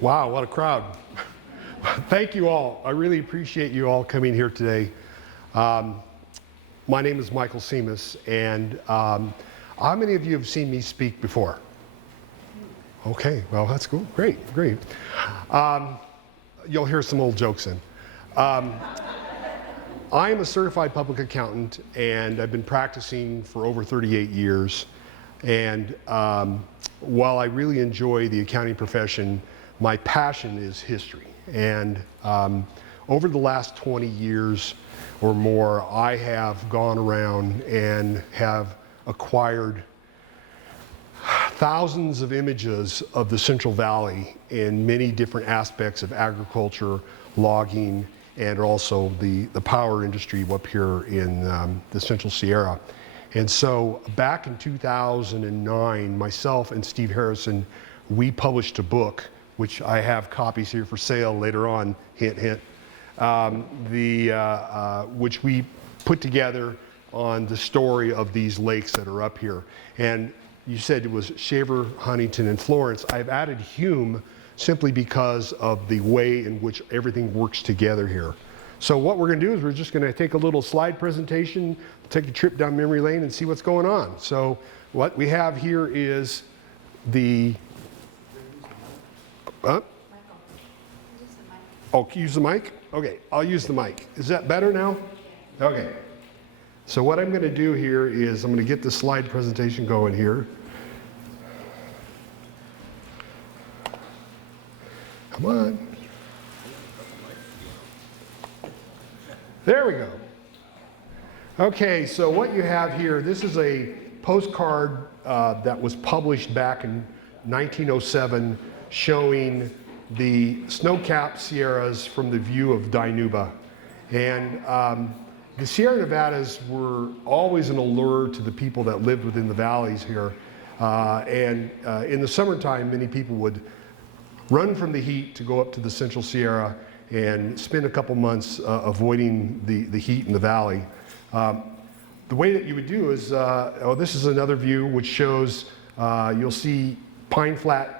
Wow, what a crowd. Thank you all. I really appreciate you all coming here today. My name is J Semas, and how many of you have seen me speak before? Okay, well, that's cool. Great. You'll hear some old jokes in. I am a certified public accountant, and I've been practicing for over 38 years. And while I really enjoy the accounting profession, my passion is history. And over the last 20 years or more, I have gone around and have acquired thousands of images of the Central Valley in many different aspects of agriculture, logging, and also the power industry up here in the Central Sierra. And so back in 2009, myself and Steve Harrison, we published a book, which I have copies here for sale later on, hint, hint, which we put together on the story of these lakes that are up here. And you said it was Shaver, Huntington, and Florence. I've added Hume simply because of the way in which everything works together here. So what we're going to do is we're just going to take a little slide presentation, take a trip down memory lane and see what's going on. So what we have here is the... Oh, use the mic? Okay, I'll use the mic. Is that better now? Okay. So what I'm going to do here is I'm going to get the slide presentation going here. Come on. There we go. Okay, so what you have here, this is a postcard that was published back in 1907 showing the snow-capped Sierras from the view of Dinuba. And the Sierra Nevadas were always an allure to the people that lived within the valleys here. In the summertime, many people would run from the heat to go up to the Central Sierra and spend a couple months avoiding the heat in the valley. The way that you would do is, this is another view which shows, you'll see Pine Flat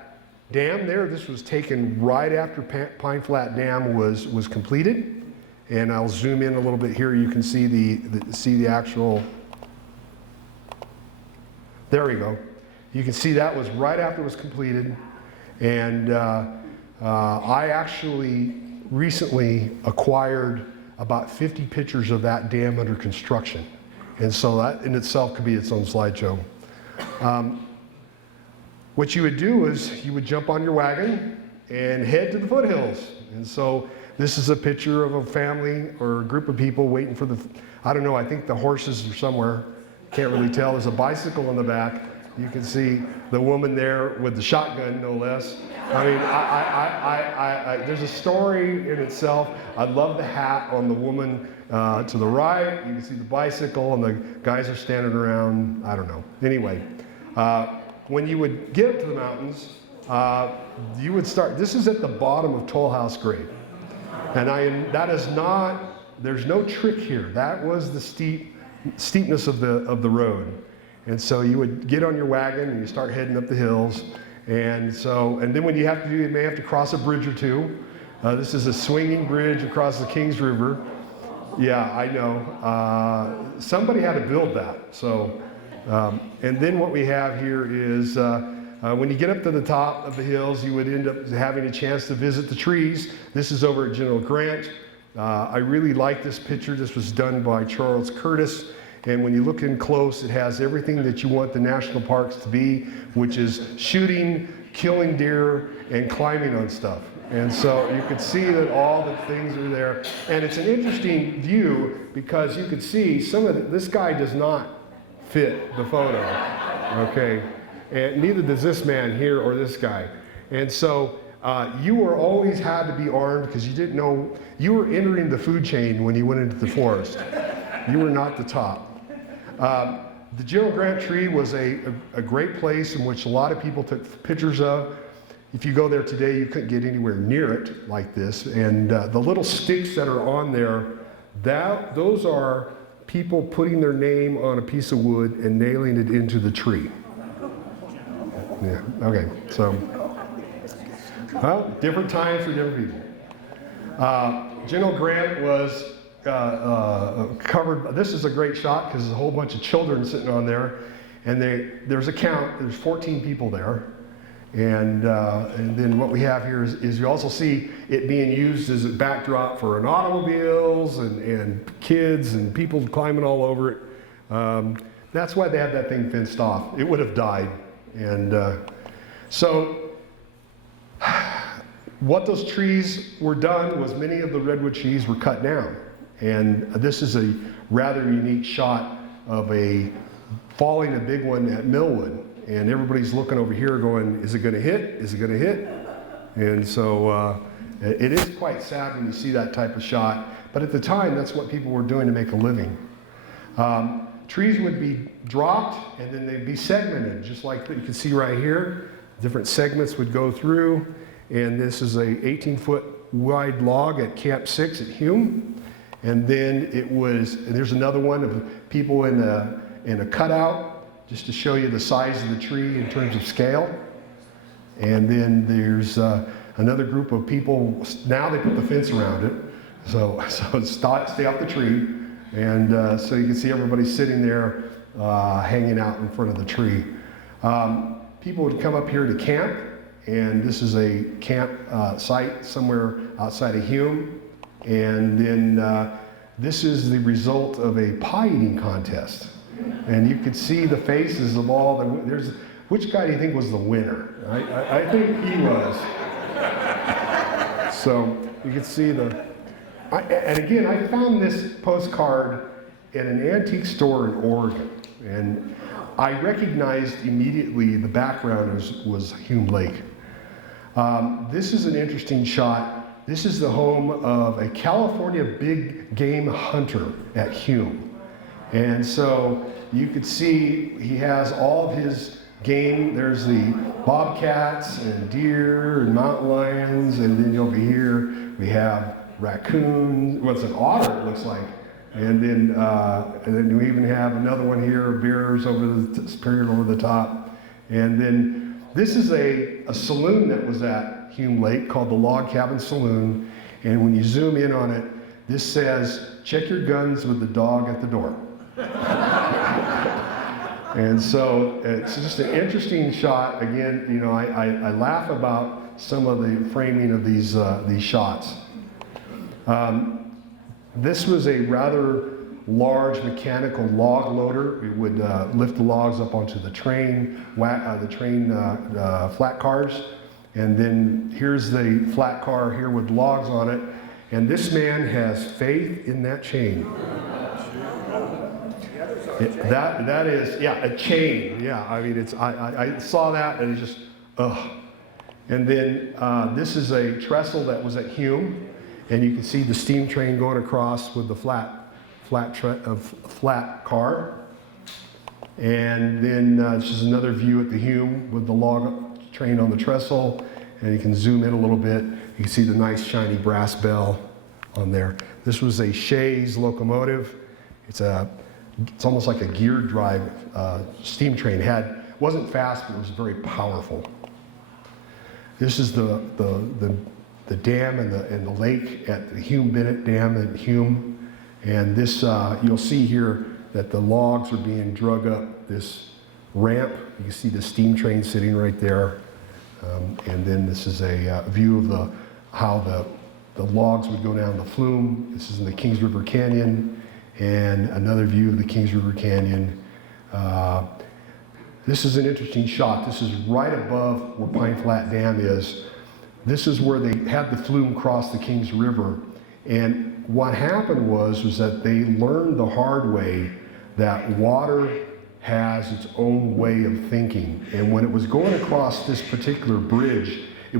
Dam there. This was taken right after Pine Flat Dam was completed. And I'll zoom in a little bit here. You can see the actual, there we go. You can see that was right after it was completed. And I actually recently acquired about 50 pictures of that dam under construction. And so that in itself could be its own slideshow. What you would do is you would jump on your wagon and head to the foothills. And so this is a picture of a family or a group of people waiting for the, I don't know, I think the horses are somewhere. Can't really tell. There's a bicycle in the back. You can see the woman there with the shotgun, no less. I mean, there's a story in itself. I love the hat on the woman to the right. You can see the bicycle and the guys are standing around, I don't know. Anyway, when you would get up to the mountains, you would start, this is at the bottom of Toll House Grade. And that is not, there's no trick here. That was the steepness of the road. And so you would get on your wagon and you start heading up the hills. And then when you have to do, you may have to cross a bridge or two. This is a swinging bridge across the Kings River. Yeah, I know. Somebody had to build that. So, and then what we have here is when you get up to the top of the hills, you would end up having a chance to visit the trees. This is over at General Grant. I really like this picture. This was done by Charles Curtis. And when you look in close, it has everything that you want the national parks to be, which is shooting, killing deer, and climbing on stuff. And so you could see that all the things are there. And it's an interesting view because you could see this guy does not fit the photo, okay? And neither does this man here or this guy. And so you were always had to be armed because you didn't know, you were entering the food chain when you went into the forest. You were not the top. The General Grant tree was a great place in which a lot of people took pictures of. If you go there today, you couldn't get anywhere near it like this. And the little sticks that are on there, those are people putting their name on a piece of wood and nailing it into the tree. Yeah, okay, so Well, different times for different people. General Grant was covered. This is a great shot because there's a whole bunch of children sitting on there, and there's a count. There's 14 people there, and then what we have here is you also see it being used as a backdrop for automobiles and kids and people climbing all over it. That's why they had that thing fenced off. It would have died, and so. What those trees were done was many of the redwood trees were cut down. And this is a rather unique shot of falling a big one at Millwood. And everybody's looking over here going, is it gonna hit? Is it gonna hit? And so it is quite sad when you see that type of shot. But at the time, that's what people were doing to make a living. Trees would be dropped and then they'd be segmented, just like you can see right here. Different segments would go through. And this is a 18-foot wide log at Camp 6 at Hume. And then and there's another one of people in a cutout, just to show you the size of the tree in terms of scale. And then there's another group of people, now they put the fence around it. So stay off the tree. And so you can see everybody sitting there hanging out in front of the tree. People would come up here to camp. And this is a camp site somewhere outside of Hume. And then this is the result of a pie eating contest. And you could see the faces of all which guy do you think was the winner? I think he was. So you can see and again, I found this postcard at an antique store in Oregon. And I recognized immediately the background was Hume Lake. This is an interesting shot. This is the home of a California big game hunter at Hume. And so you could see he has all of his game. There's the bobcats and deer and mountain lions. And then over here we have raccoons. Well, it's an otter, it looks like. And then we even have another one here, bears superior over the top. And then this is a saloon that was at Hume Lake called the Log Cabin Saloon. And when you zoom in on it, this says, check your guns with the dog at the door. And so it's just an interesting shot. Again, you know, I laugh about some of the framing of these shots. This was a rather large mechanical log loader. It would lift the logs up onto the train flat cars. And then here's the flat car here with logs on it. And this man has faith in that chain. That is, yeah, a chain. Yeah, I mean, I saw that and it's just, ugh. And then this is a trestle that was at Hume. And you can see the steam train going across with the flat car. And then this is another view at the Hume with the log train on the trestle. And you can zoom in a little bit. You can see the nice shiny brass bell on there. This was a Shays locomotive. It's almost like a gear drive steam train. Wasn't fast, but it was very powerful. This is the dam and the lake at the Hume Bennett Dam at Hume. And this, you'll see here that the logs are being drug up this ramp. You can see the steam train sitting right there. And then this is a view of how the logs would go down the flume. This is in the Kings River Canyon. And another view of the Kings River Canyon. This is an interesting shot. This is right above where Pine Flat Dam is. This is where they had the flume cross the Kings River. And what happened was that they learned the hard way that water has its own way of thinking. And when it was going across this particular bridge, the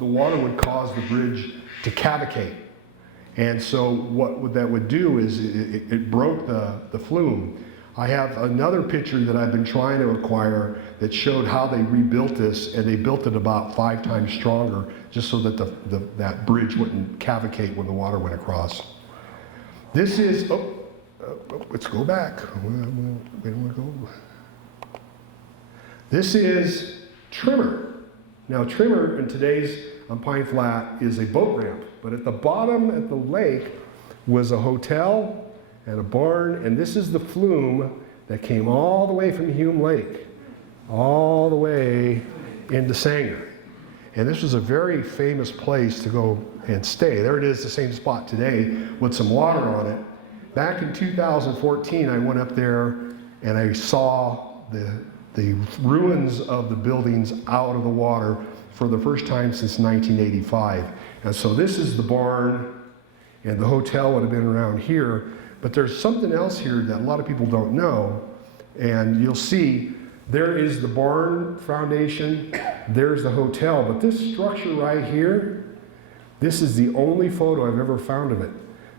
water would cause the bridge to cavalcade. And so what that would do is it broke the flume. I have another picture that I've been trying to acquire that showed how they rebuilt this, and they built it about 5 times stronger just so that that bridge wouldn't cavalcade when the water went across. This is, let's go back. This is Trimmer. Now Trimmer in today's Pine Flat is a boat ramp, but at the bottom at the lake was a hotel and a barn, and this is the flume that came all the way from Hume Lake, all the way into Sanger. And this was a very famous place to go and stay. There it is, the same spot today with some water on it. Back in 2014, I went up there and I saw the ruins of the buildings out of the water for the first time since 1985. And so this is the barn, and the hotel would have been around here. But there's something else here that a lot of people don't know. And you'll see there is the barn foundation, there's the hotel. But this structure right here, this is the only photo I've ever found of it.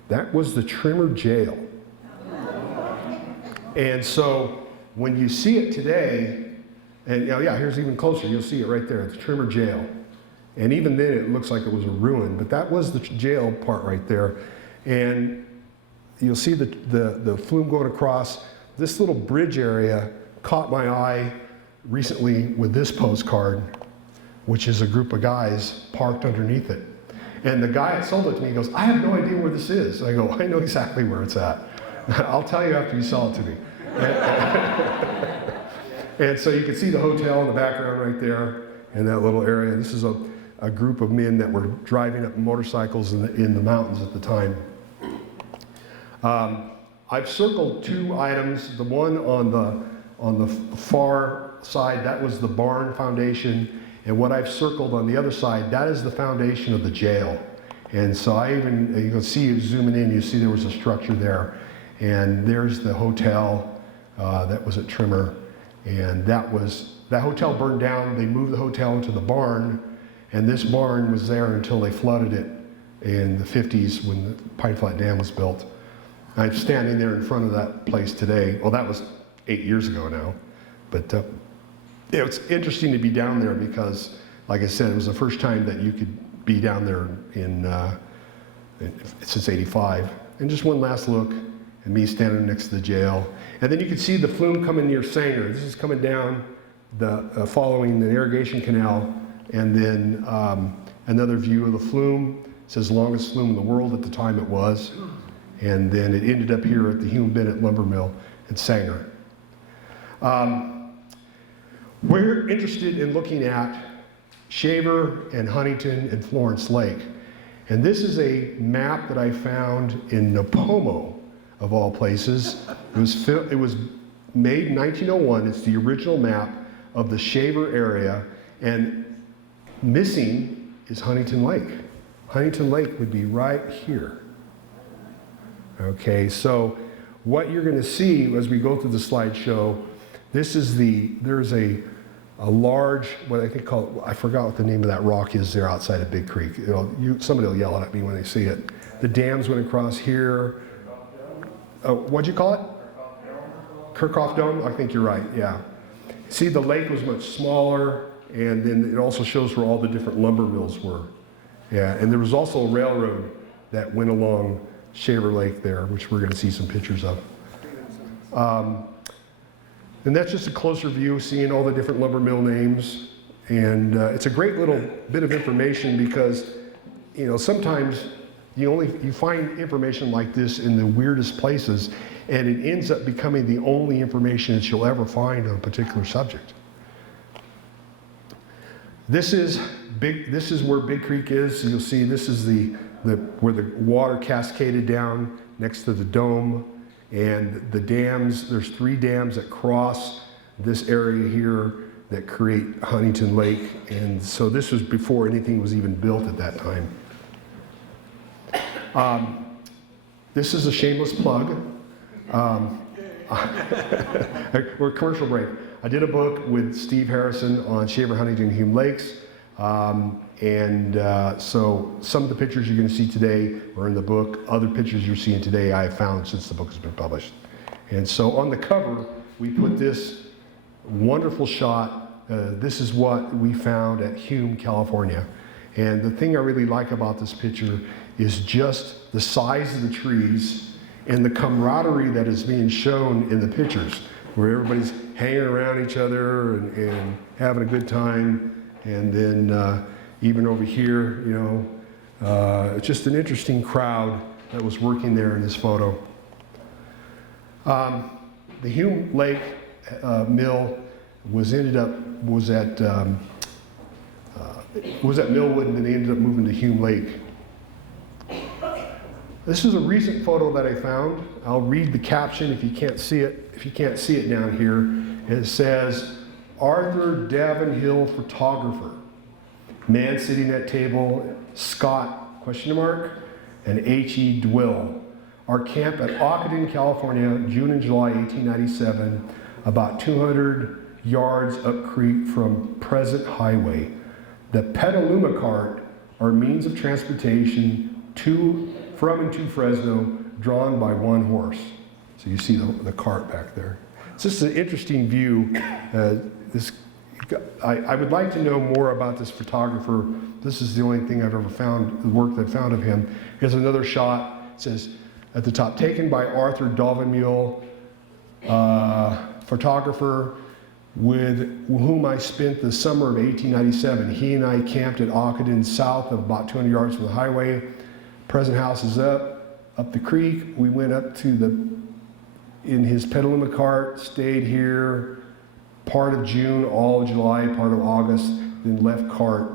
That was the Trimmer jail. And so when you see it today, and yeah, here's even closer, you'll see it right there, the Trimmer jail. And even then it looks like it was a ruin, but that was the jail part right there. And you'll see the flume going across. This little bridge area caught my eye recently with this postcard, which is a group of guys parked underneath it. And the guy that sold it to me goes, I have no idea where this is. I go, I know exactly where it's at. I'll tell you after you sell it to me. And so you can see the hotel in the background right there in that little area. This is a group of men that were driving up motorcycles in the mountains at the time. I've circled two items. The one on the far side, that was the barn foundation. And what I've circled on the other side, that is the foundation of the jail. And so you can see, zooming in, you see there was a structure there. And there's the hotel that was at Trimmer. And that hotel burned down. They moved the hotel into the barn. And this barn was there until they flooded it in the 50s when the Pine Flat Dam was built. I'm standing there in front of that place today. Well, that was 8 years ago now. But it's interesting to be down there because, like I said, it was the first time that you could be down there since '85. And just one last look, and me standing next to the jail. And then you can see the flume coming near Sanger. This is coming down following the irrigation canal. And then another view of the flume. It says longest flume in the world at the time it was. And then it ended up here at the Hume Bennett Lumber Mill in Sanger. We're interested in looking at Shaver and Huntington and Florence Lake. And this is a map that I found in Napomo, of all places. It was made in 1901. It's the original map of the Shaver area. And missing is Huntington Lake. Huntington Lake would be right here. Okay, so what you're going to see as we go through the slideshow, there's a large, what I think called, I forgot what the name of that rock is there outside of Big Creek. Somebody will yell at me when they see it. The dams went across here. What'd you call it? Kirchhoff Dome? I think you're right, yeah. See, the lake was much smaller, and then it also shows where all the different lumber mills were. Yeah, and there was also a railroad that went along Shaver Lake there, which we're going to see some pictures of. And that's just a closer view, seeing all the different lumber mill names. And it's a great little bit of information because, sometimes you find information like this in the weirdest places, and it ends up becoming the only information that you'll ever find on a particular subject. This is where Big Creek is. So you'll see this is where the water cascaded down next to the dome. And the dams, there's 3 dams that cross this area here that create Huntington Lake. And so this was before anything was even built at that time. This is a shameless plug. We're a commercial break. I did a book with Steve Harrison on Shaver, Huntington, and Hume Lakes. So some of the pictures you're going to see today are in the book. Other pictures you're seeing today I have found since the book has been published. And so on the cover, we put this wonderful shot. This is what we found at Hume, California. And the thing I really like about this picture is just the size of the trees and the camaraderie that is being shown in the pictures, where everybody's hanging around each other and having a good time. And then even over here, you know, just an interesting crowd that was working there in this photo. The Hume Lake mill was at Millwood, and then they ended up moving to Hume Lake. This is a recent photo that I found. I'll read the caption if you can't see it. If you can't see it down here, it says, Arthur Davenhill photographer. Man sitting at table, Scott, question mark, and H.E. Dwill. Our camp at Ockenden, California, June and July 1897, about 200 yards up creek from present highway. The Petaluma cart, our means of transportation from and to Fresno, drawn by one horse. So you see the cart back there. It's just an interesting view. I would like to know more about this photographer. This is the only thing I've ever found, the work that I found of him. Here's another shot. It says at the top, taken by Arthur Davenhill, photographer with whom I spent the summer of 1897. He and I camped at Ockenden, south of about 200 yards from the highway. Present house is up the creek. We went up in his Petaluma cart, stayed here part of June, all of July, part of August, then left cart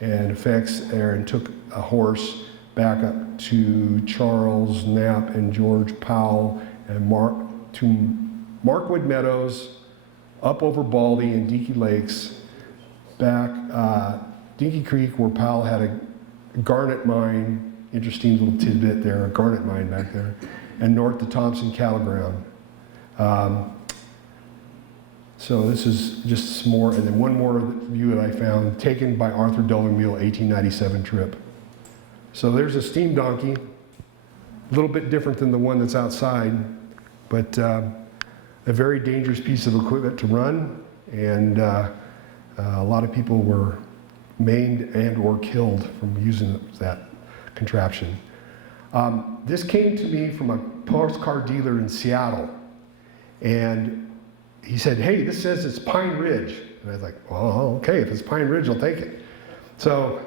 and effects there and took a horse back up to Charles Knapp and George Powell and to Markwood Meadows, up over Baldy and Dinky Lakes, back Dinky Creek where Powell had a garnet mine. Interesting little tidbit there, a garnet mine back there, and north to Thompson Cattle Ground. So this is just some more, and then one more view that I found, taken by Arthur Davenhill, 1897 trip. So there's a steam donkey, a little bit different than the one that's outside, but a very dangerous piece of equipment to run, and a lot of people were maimed and or killed from using that contraption. This came to me from a postcard dealer in Seattle, and he said, hey, this says it's Pine Ridge. And I was like, well, okay, if it's Pine Ridge, I'll take it. So,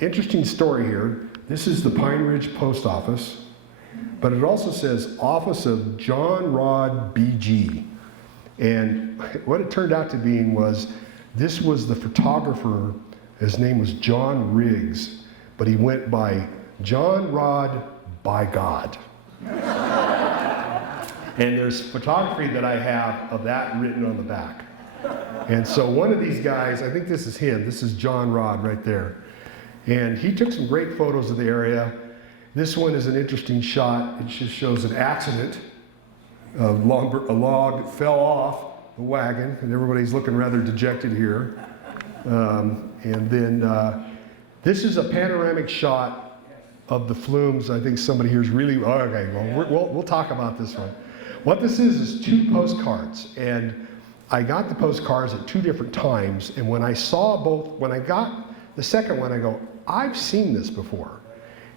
interesting story here. This is the Pine Ridge Post Office, but it also says Office of John Rod B.G. And what it turned out to be was, this was the photographer, his name was John Riggs, but he went by John Rod by God. And there's photography that I have of that written on the back. And so one of these guys, I think this is him, this is John Rod right there. And he took some great photos of the area. This one is an interesting shot. It just shows an accident. A log fell off the wagon, and everybody's looking rather dejected here. And then this is a panoramic shot of the flumes. I think somebody here is really, okay, well, we'll talk about this one. What this is 2 postcards, and I got the postcards at 2 different times, and when I saw both, when I got the second one, I go, I've seen this before.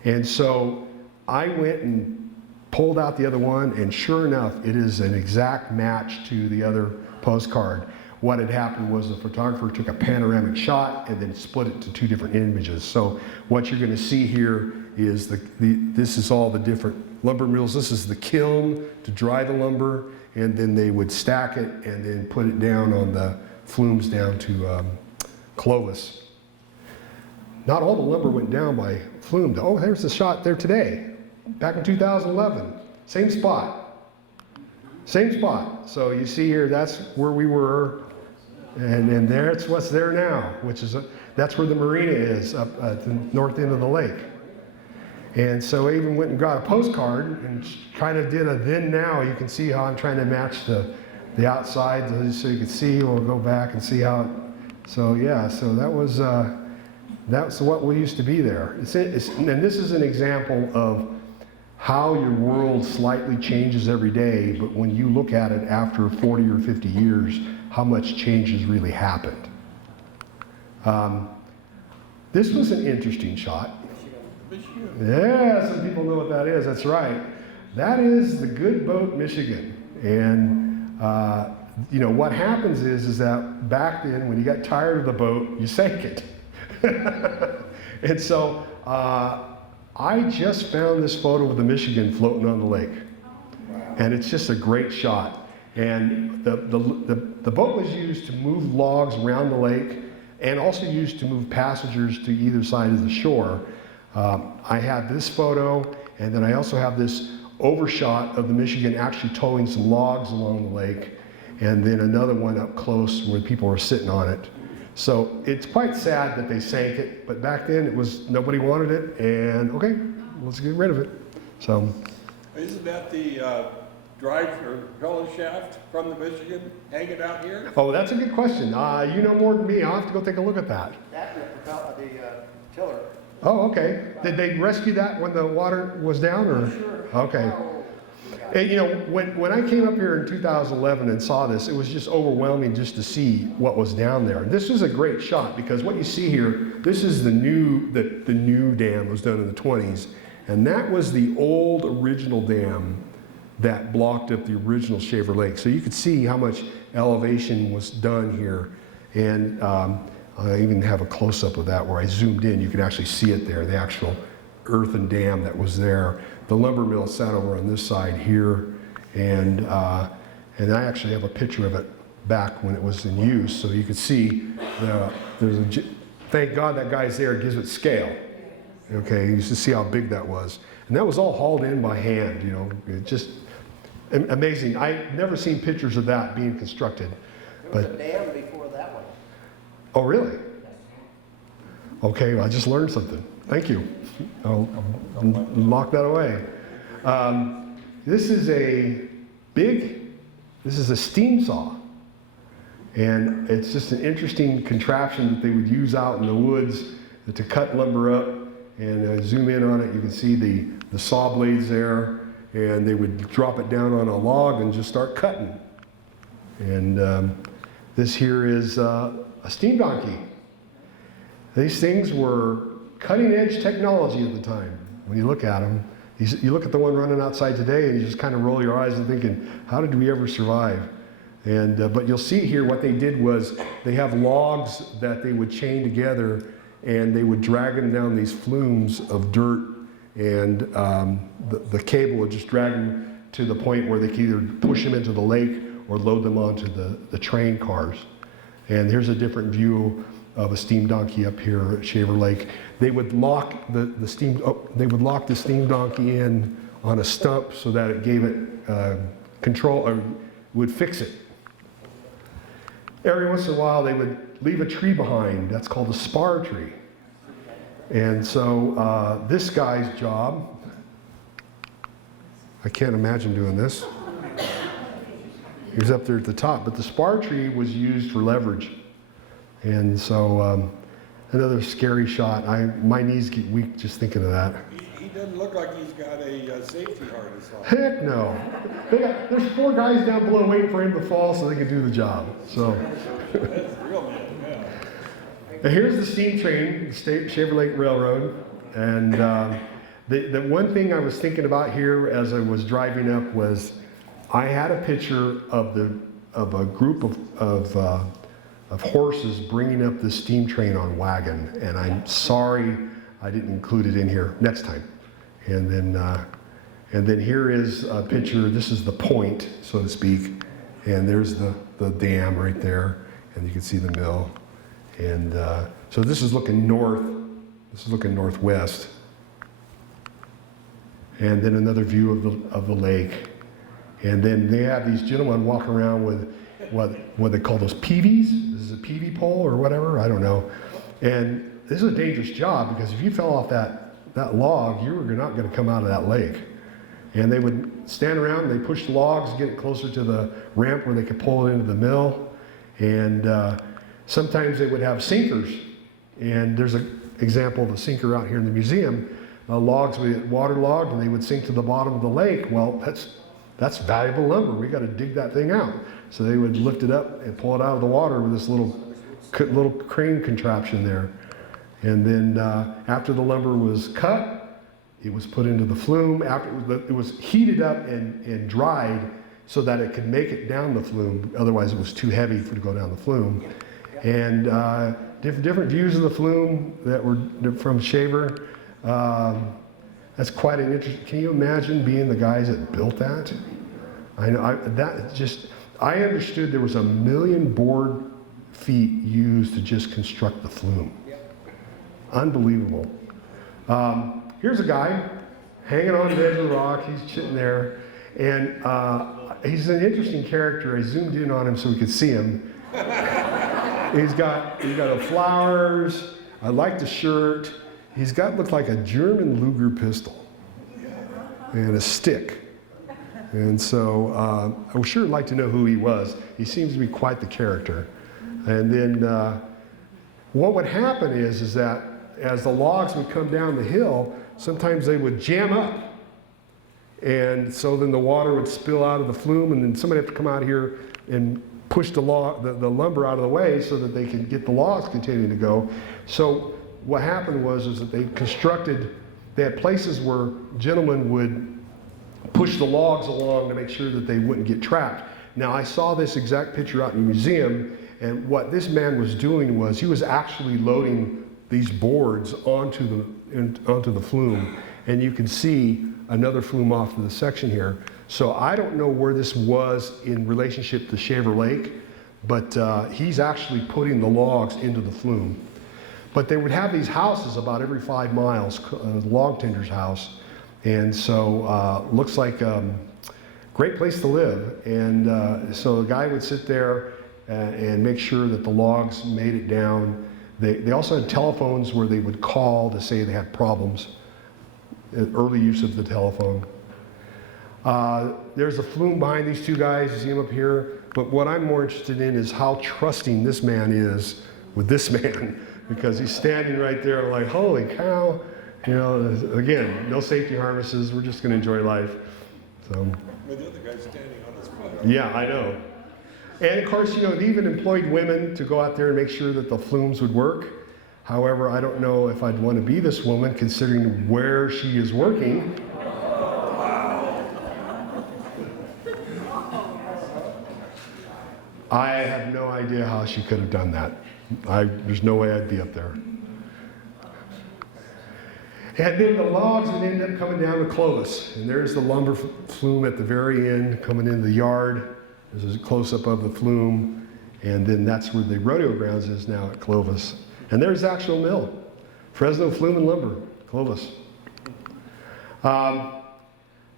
And so I went and pulled out the other one, and sure enough, it is an exact match to the other postcard. What had happened was the photographer took a panoramic shot and then split it to 2 different images. So what you're going to see here is this is all the different lumber mills. This is the kiln to dry the lumber, and then they would stack it and then put it down on the flumes down to Clovis. Not all the lumber went down by flume. Oh, there's the shot there today, back in 2011. Same spot. Same spot. So you see here, that's where we were, and there's what's there now, which is that's where the marina is, up at the north end of the lake. And so I even went and got a postcard and kind of did a then now. You can see how I'm trying to match the outside so you can see. We'll go back and see how. So yeah, so that's what we used to be there. And this is an example of how your world slightly changes every day, but when you look at it after 40 or 50 years, how much change has really happened. This was an interesting shot. Yeah, some people know what that is. That's right. That is the Good Boat, Michigan. And you know, what happens is that back then, when you got tired of the boat, you sank it. And so I just found this photo of the Michigan floating on the lake. And it's just a great shot. And the boat was used to move logs around the lake and also used to move passengers to either side of the shore. I have this photo, and then I also have this overshot of the Michigan actually towing some logs along the lake, and then another one up close where people were sitting on it. So it's quite sad that they sank it, but back then it was, nobody wanted it, and okay, let's get rid of it. So. Isn't that the drive or propeller shaft from the Michigan hanging out here? Oh, that's a good question. You know more than me. I'll have to go take a look at that. That the tiller. Oh, okay. Did they rescue that when the water was down, or? Sure. Okay. And you know, when I came up here in 2011 and saw this, it was just overwhelming just to see what was down there. This is a great shot because what you see here, this is the new dam that was done in the 20s, and that was the old original dam that blocked up the original Shaver Lake. So you could see how much elevation was done here. And I even have a close-up of that where I zoomed in. You can actually see it there, the actual earthen dam that was there. The lumber mill sat over on this side here. And I actually have a picture of it back when it was in use. So you can see, thank God that guy's there, it gives it scale. Okay, you should see how big that was. And that was all hauled in by hand, you know, it just amazing. I've never seen pictures of that being constructed. There was a dam before that one. Oh, really? Okay, well, I just learned something. Thank you. I'll lock that away. This is a steam saw. And it's just an interesting contraption that they would use out in the woods to cut lumber up. And zoom in on it, you can see the saw blades there, and they would drop it down on a log and just start cutting. And this here is a steam donkey. These things were cutting edge technology at the time. When you look at them, you look at the one running outside today and you just kind of roll your eyes and thinking, how did we ever survive? And but you'll see here what they did was they have logs that they would chain together, and they would drag them down these flumes of dirt, and the cable would just drag them to the point where they could either push them into the lake or load them onto the train cars. And here's a different view of a steam donkey up here at Shaver Lake. They would lock the steam donkey in on a stump so that it gave it control, or would fix it. Every once in a while, they would leave a tree behind. That's called a spar tree. And so this guy's job, I can't imagine doing this. He was up there at the top, but the spar tree was used for leverage. And so another scary shot. My knees get weak just thinking of that. He doesn't look like he's got a safety harness on. Heck no. There's 4 guys down below waiting for him to fall so they can do the job. So. That's real man, yeah. And here's the steam train, the Shaver Lake Railroad. And the one thing I was thinking about here as I was driving up was I had a picture of a group of horses bringing up the steam train on wagon, and I'm sorry I didn't include it in here. Next time. And then here is a picture. This is the point, so to speak, and there's the dam right there, and you can see the mill. And so this is looking north. This is looking northwest. And then another view of the lake. And then they have these gentlemen walking around with what they call those peavies. This is a peavy pole or whatever, I don't know. And this is a dangerous job because if you fell off that log, you were not going to come out of that lake. And they would stand around, they push logs, get it closer to the ramp where they could pull it into the mill. And sometimes they would have sinkers. And there's an example of a sinker out here in the museum. Logs would get waterlogged and they would sink to the bottom of the lake. Well, that's valuable lumber. We got to dig that thing out. So they would lift it up and pull it out of the water with this little crane contraption there. And then after the lumber was cut, it was put into the flume. After it was heated up and dried, so that it could make it down the flume. Otherwise, it was too heavy to go down the flume. And different views of the flume that were from Shaver. That's quite an interesting. Can you imagine being the guys that built that? I know I understood there was 1 million board feet used to just construct the flume. Unbelievable. Here's a guy hanging on the edge of the rock. He's sitting there, and he's an interesting character. I zoomed in on him so we could see him. He's got the flowers. I like the shirt. Looks like a German Luger pistol and a stick. And so I would sure like to know who he was. He seems to be quite the character. And then what would happen is that as the logs would come down the hill, sometimes they would jam up. And so then the water would spill out of the flume, and then somebody would have to come out here and push the lumber out of the way so that they could get the logs continuing to go. So what happened was that they had places where gentlemen would push the logs along to make sure that they wouldn't get trapped. Now, I saw this exact picture out in the museum, and what this man was doing was he was actually loading these boards onto the flume, and you can see another flume off of the section here. So I don't know where this was in relationship to Shaver Lake, but he's actually putting the logs into the flume. But they would have these houses about every 5 miles, log tender's house, and so looks like a great place to live. And so the guy would sit there and make sure that the logs made it down. They also had telephones where they would call to say they had problems. Early use of the telephone. There's a flume behind these two guys. You see them up here. But what I'm more interested in is how trusting this man is with this man, because he's standing right there like, holy cow. You know, again, no safety harnesses. We're just going to enjoy life. So. With the other guy standing on his foot. Yeah, I know. And of course, you know, they even employed women to go out there and make sure that the flumes would work. However, I don't know if I'd want to be this woman considering where she is working. I have no idea how she could have done that. There's no way I'd be up there. And then the logs would end up coming down to Clovis. And there's the lumber flume at the very end coming into the yard. There's a close-up of the flume. And then that's where the rodeo grounds is now at Clovis. And there's the actual mill, Fresno Flume and Lumber, Clovis.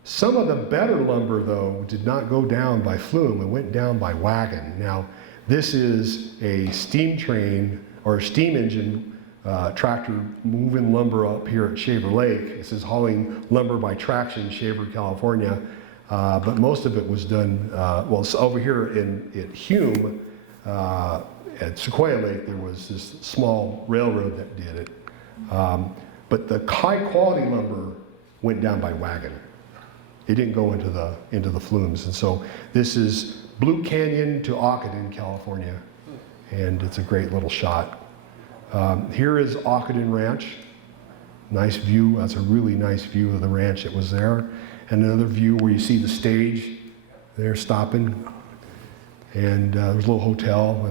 Some of the better lumber, though, did not go down by flume. It went down by wagon. Now, this is a steam train or a steam engine tractor moving lumber up here at Shaver Lake. This is hauling lumber by traction, Shaver, California. But most of it was done, well, it's over here at Hume, at Sequoia Lake, there was this small railroad that did it. But the high quality lumber went down by wagon. It didn't go into the flumes. And so this is Blue Canyon to Ockenden, California. And it's a great little shot. Here is Ockenden Ranch. Nice view. That's a really nice view of the ranch that was there. And another view where you see the stage there stopping. And there's a little hotel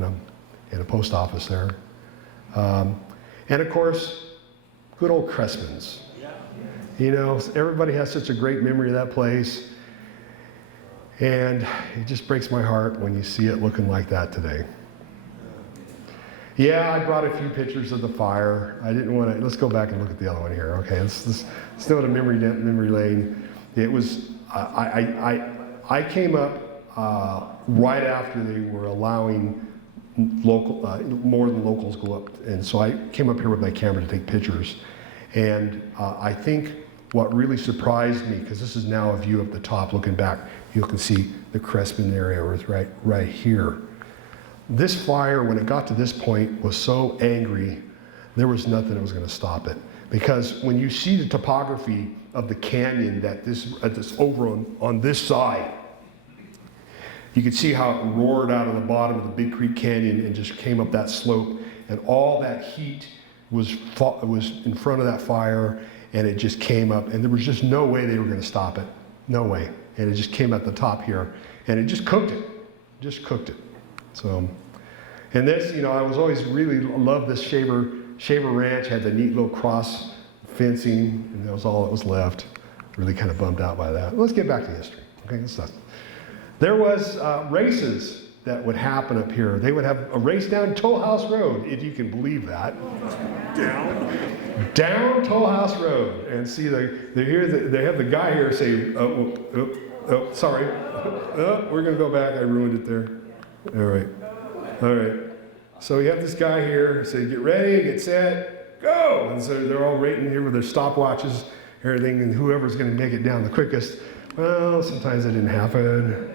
and a post office there. And of course, good old Crespin's. You know, everybody has such a great memory of that place. And it just breaks my heart when you see it looking like that today. Yeah, I brought a few pictures of the fire. I didn't want to, let's go back and look at the other one here. Okay, let's still at a memory lane. It was, I came up right after they were allowing more than locals go up. And so I came up here with my camera to take pictures. And I think what really surprised me, because this is now a view of the top looking back, you can see the Crespin area was right here. This fire, when it got to this point, was so angry, there was nothing that was going to stop it. Because when you see the topography of the canyon that this over on this side, you could see how it roared out of the bottom of the Big Creek Canyon and just came up that slope, and all that heat was in front of that fire, and it just came up, and there was just no way they were going to stop it. No way. And it just came at the top here. and it just cooked it. So, and this, I was always really loved this Shaver Ranch, had the neat little cross fencing, and that was all that was left. Really kind of bummed out by that. Let's get back to history. Okay, there was races that would happen up here. They would have a race down Toll House Road, if you can believe that. Down Toll House Road, and see they have the guy here say, sorry, we're gonna go back. I ruined it there. All right. So you have this guy here say, get ready, get set, go. And so they're all racing here with their stopwatches, everything, and whoever's going to make it down the quickest. Well, sometimes it didn't happen.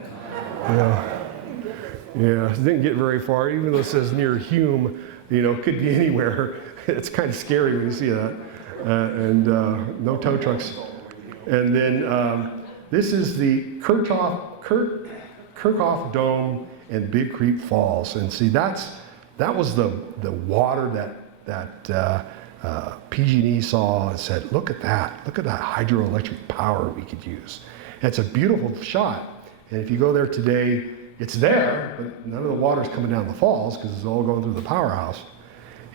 Yeah, it didn't get very far, even though it says near Hume, could be anywhere. It's kind of scary when you see that. And no tow trucks. And then this is the Kirchhoff Dome and Big Creek Falls. And see, that was the water that PG&E saw and said, look at that hydroelectric power we could use. And it's a beautiful shot. And if you go there today, it's there, but none of the water's coming down the falls because it's all going through the powerhouse.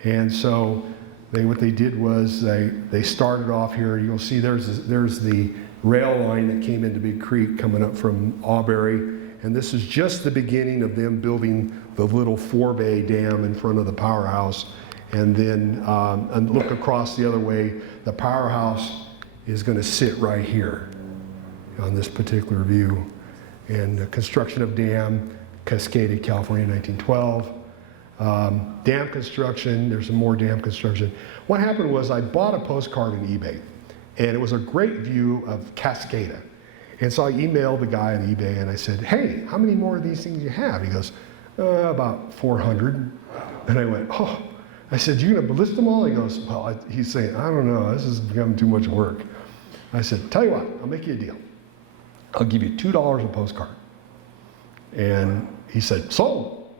And so what they did was they started off here. You'll see there's the rail line that came into Big Creek coming up from Auberry. And this is just the beginning of them building the little 4-bay dam in front of the powerhouse. And then and look across the other way, the powerhouse is going to sit right here on this particular view. And the construction of dam, Cascaded, California, 1912. Dam construction, there's some more dam construction. What happened was I bought a postcard on eBay, and it was a great view of Cascada. And so I emailed the guy on eBay and I said, hey, how many more of these things do you have? He goes, about 400. And I went, oh. I said, you gonna list them all? He goes, well, he's saying, I don't know, this is becoming too much work. I said, tell you what, I'll make you a deal. I'll give you $2 a postcard. And he said, sold.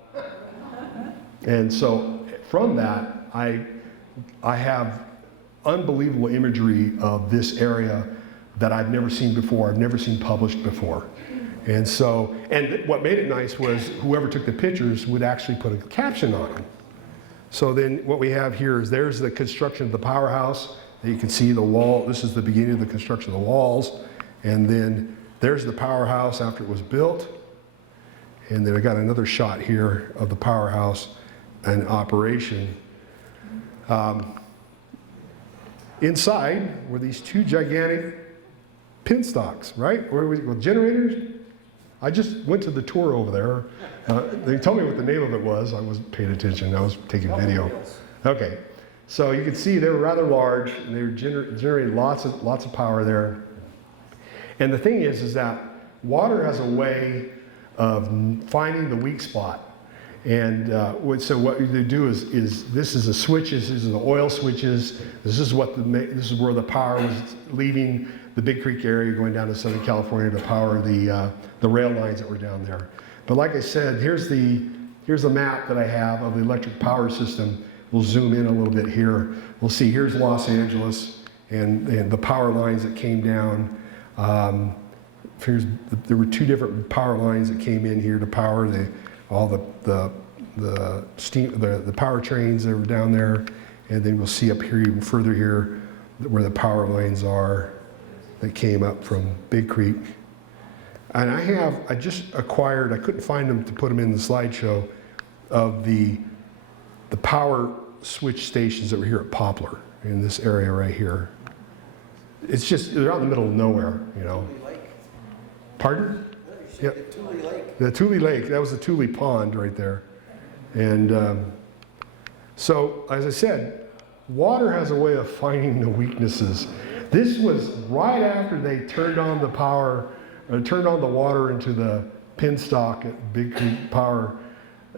And so from that, I have unbelievable imagery of this area that I've never seen before, I've never seen published before. And so, and what made it nice was whoever took the pictures would actually put a caption on them. So then what we have here is there's the construction of the powerhouse. You can see the wall, this is the beginning of the construction of the walls. And then there's the powerhouse after it was built. And then I got another shot here of the powerhouse in operation. Inside were these two gigantic pin stocks, right? With generators. I just went to the tour over there. They told me what the name of it was. I wasn't paying attention. I was taking video. Okay, so you can see they were rather large, and they were generating lots of power there. And the thing is that water has a way of finding the weak spot. And so what they do is this is the switches, these are the oil switches. This is where the power was leaving the Big Creek area, going down to Southern California to power the rail lines that were down there. But like I said, here's the map that I have of the electric power system. We'll zoom in a little bit here. We'll see here's Los Angeles and the power lines that came down. There were two different power lines that came in here to power all the steam, the power trains that were down there. And then we'll see up here even further here where the power lines are that came up from Big Creek. And I just acquired, I couldn't find them to put them in the slideshow, of the power switch stations that were here at Poplar in this area right here. It's just, they're out in the middle of nowhere, Pardon? Yeah. The Tule Lake. The Tule Lake, that was the Tule Pond right there. And so, as I said, water has a way of finding the weaknesses. This was right after they turned on the power, or turned on the water into the pin stock at Big Creek Power.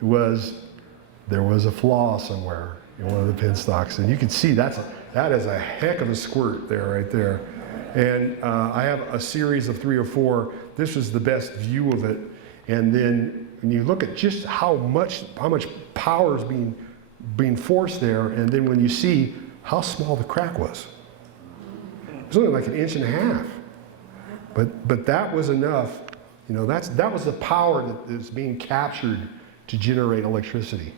There was a flaw somewhere in one of the pin stocks. And you can see that is a heck of a squirt there, right there. And I have a series of 3 or 4. This was the best view of it. And then when you look at just how much power is being forced there, and then when you see how small the crack was. It was only like 1.5 inches. But that was enough You know, that was the power that is being captured to generate electricity.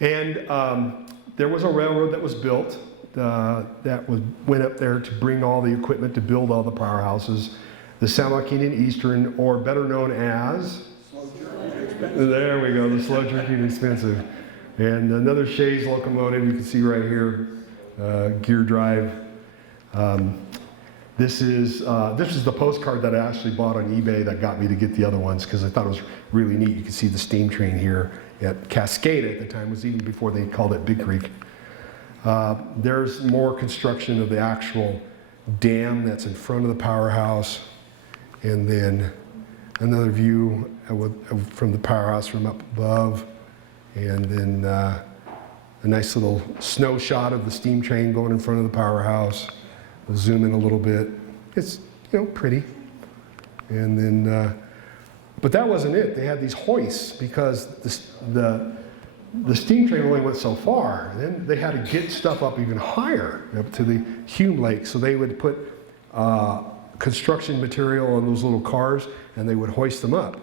And there was a railroad that was built went up there to bring all the equipment to build all the powerhouses. The San Joaquin and Eastern, or better known as, there we go, the slow jerking expensive. And another Shays locomotive you can see right here, gear drive. This is the postcard that I actually bought on eBay that got me to get the other ones because I thought it was really neat. You can see the steam train here at Cascade at the time, was even before they called it Big Creek. There's more construction of the actual dam that's in front of the powerhouse, and then another view from the powerhouse from up above, and then a nice little snow shot of the steam train going in front of the powerhouse. We'll zoom in a little bit. It's, you know, pretty. And then, but that wasn't it. They had these hoists because the steam train only went so far. Then they had to get stuff up even higher, up to the Hume Lake. So they would put construction material on those little cars and they would hoist them up.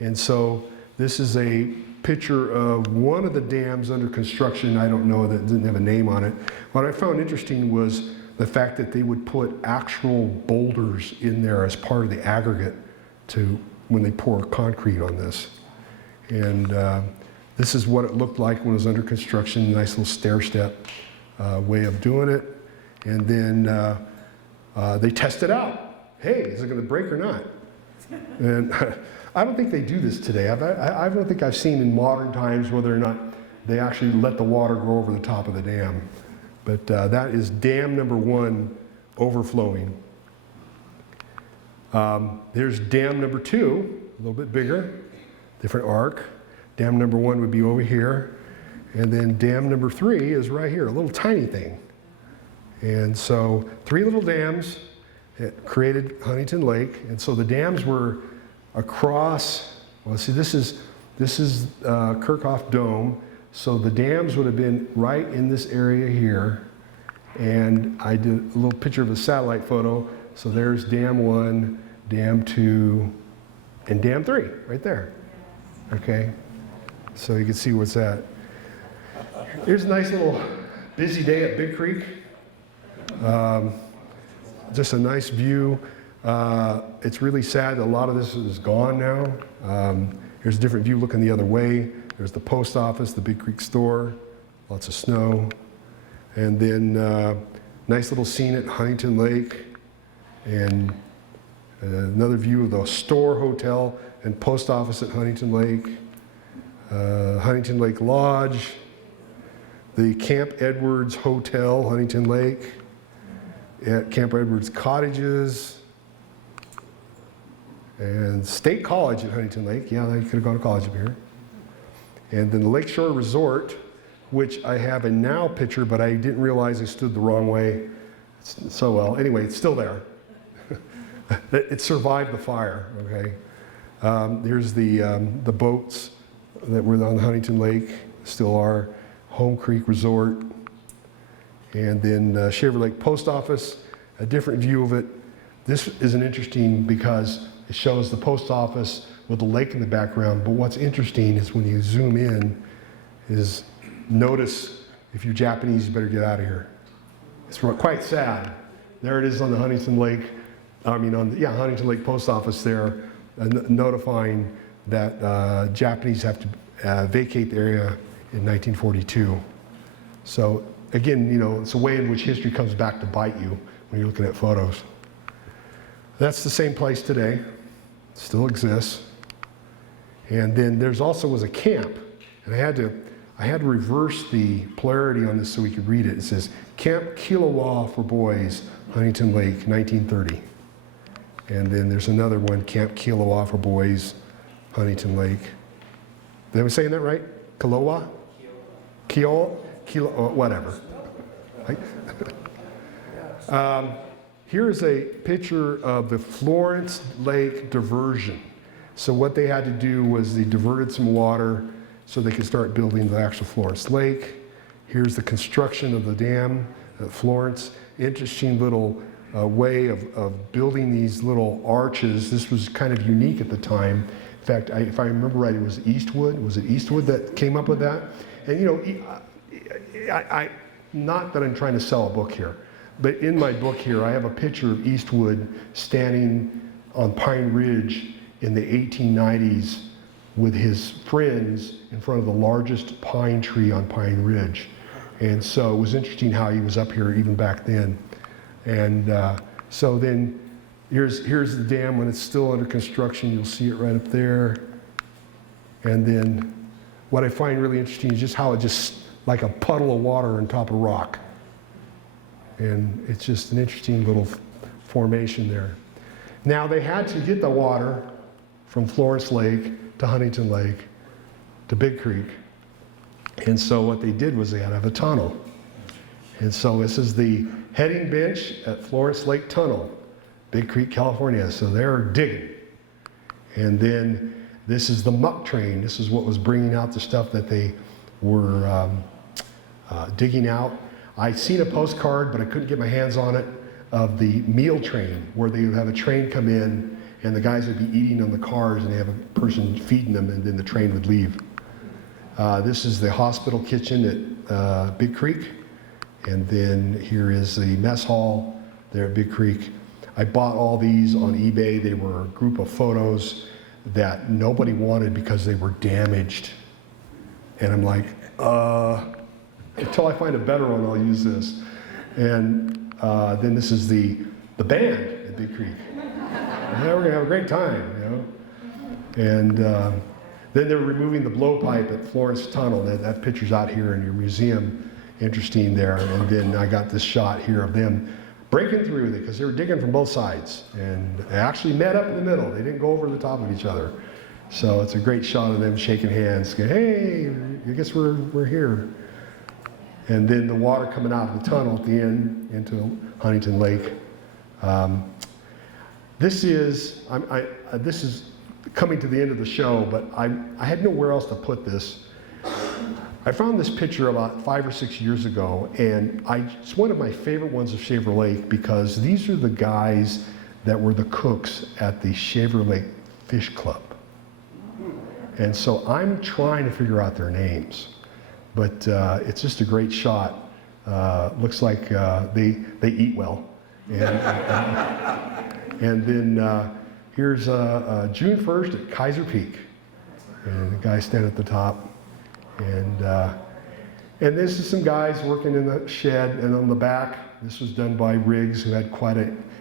And so this is a picture of one of the dams under construction. I don't know, that didn't have a name on it. What I found interesting was the fact that they would put actual boulders in there as part of the aggregate to when they pour concrete on this. And this is what it looked like when it was under construction, nice little stair-step way of doing it. And then they tested out. Hey, is it going to break or not? And I don't think they do this today. I don't think I've seen in modern times whether or not they actually let the water go over the top of the dam. But that is dam number 1 overflowing. There's dam number 2, a little bit bigger, different arc. Dam number 1 would be over here. And then dam number 3 is right here, a little tiny thing. And so 3 little dams that created Huntington Lake. And so the dams were across, well, see, this is Kirchhoff Dome. So the dams would have been right in this area here. And I did a little picture of a satellite photo. So there's dam 1, dam 2, and dam 3 right there. Okay, so you can see what's at. Here's a nice little busy day at Big Creek. Just a nice view. It's really sad that a lot of this is gone now. Here's a different view looking the other way. There's the post office, the Big Creek store, lots of snow. And then nice little scene at Huntington Lake. And another view of the store, hotel, and post office at Huntington Lake. Huntington Lake Lodge. The Camp Edwards Hotel, Huntington Lake. At Camp Edwards Cottages. And State College at Huntington Lake. Yeah, they could have gone to college up here. And then the Lakeshore Resort, which I have a now picture, but I didn't realize I stood the wrong way so well. Anyway, it's still there. It survived the fire, okay? Here's the boats that were on Huntington Lake, still are. Home Creek Resort. And then Shaver Lake Post Office, a different view of it. This is an interesting because it shows the post office with the lake in the background. But what's interesting is when you zoom in, is notice if you're Japanese, you better get out of here. It's quite sad. There it is on the Huntington Lake, Huntington Lake Post Office there, notifying that Japanese have to vacate the area in 1942. So again, you know, it's a way in which history comes back to bite you when you're looking at photos. That's the same place today, still exists. And then there's also was a camp, and I had to reverse the polarity on this so we could read it. It says Camp Kilowa for Boys, Huntington Lake, 1930. And then there's another one, Camp Kilowa for Boys, Huntington Lake. Am I saying that right? Kilowa? Kilo, whatever. Here's a picture of the Florence Lake diversion. So what they had to do was they diverted some water so they could start building the actual Florence Lake. Here's the construction of the dam at Florence. Interesting little way of building these little arches. This was kind of unique at the time. In fact, if I remember right, it was Eastwood. Was it Eastwood that came up with that? And you know, not that I'm trying to sell a book here, but in my book here, I have a picture of Eastwood standing on Pine Ridge in the 1890s with his friends in front of the largest pine tree on Pine Ridge. And so it was interesting how he was up here even back then. And so then here's the dam when it's still under construction. You'll see it right up there. And then what I find really interesting is just how it just like a puddle of water on top of rock. And it's just an interesting little formation there. Now they had to get the water from Florence Lake to Huntington Lake to Big Creek. And so what they did was they had to have a tunnel. And so this is the heading bench at Florence Lake Tunnel, Big Creek, California. So they're digging. And then this is the muck train. This is what was bringing out the stuff that they were digging out. I seen a postcard, but I couldn't get my hands on it, of the meal train, where they would have a train come in and the guys would be eating on the cars and they have a person feeding them and then the train would leave. This is the hospital kitchen at Big Creek. And then here is the mess hall there at Big Creek. I bought all these on eBay. They were a group of photos that nobody wanted because they were damaged. And I'm like, until I find a better one, I'll use this. And then this is the band at Big Creek. Yeah, we're gonna have a great time, you know. And then they're removing the blowpipe at Florence Tunnel. That picture's out here in your museum. Interesting there. And then I got this shot here of them breaking through with it because they were digging from both sides. And they actually met up in the middle. They didn't go over the top of each other. So it's a great shot of them shaking hands. Hey, I guess we're here. And then the water coming out of the tunnel at the end into Huntington Lake. This is coming to the end of the show, but I had nowhere else to put this. I found this picture about 5 or 6 years ago, and it's one of my favorite ones of Shaver Lake because these are the guys that were the cooks at the Shaver Lake Fish Club. And so I'm trying to figure out their names, but it's just a great shot. Looks like they eat well. And then here's June 1st at Kaiser Peak, and the guy standing at the top. And this is some guys working in the shed, and on the back, this was done by Riggs, who had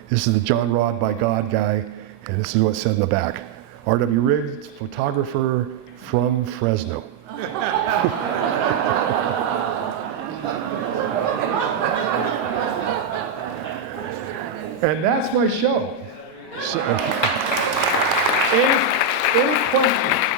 this is the John Rod by God guy, and this is what it said in the back. R.W. Riggs, photographer from Fresno. And that's my show. So, any questions?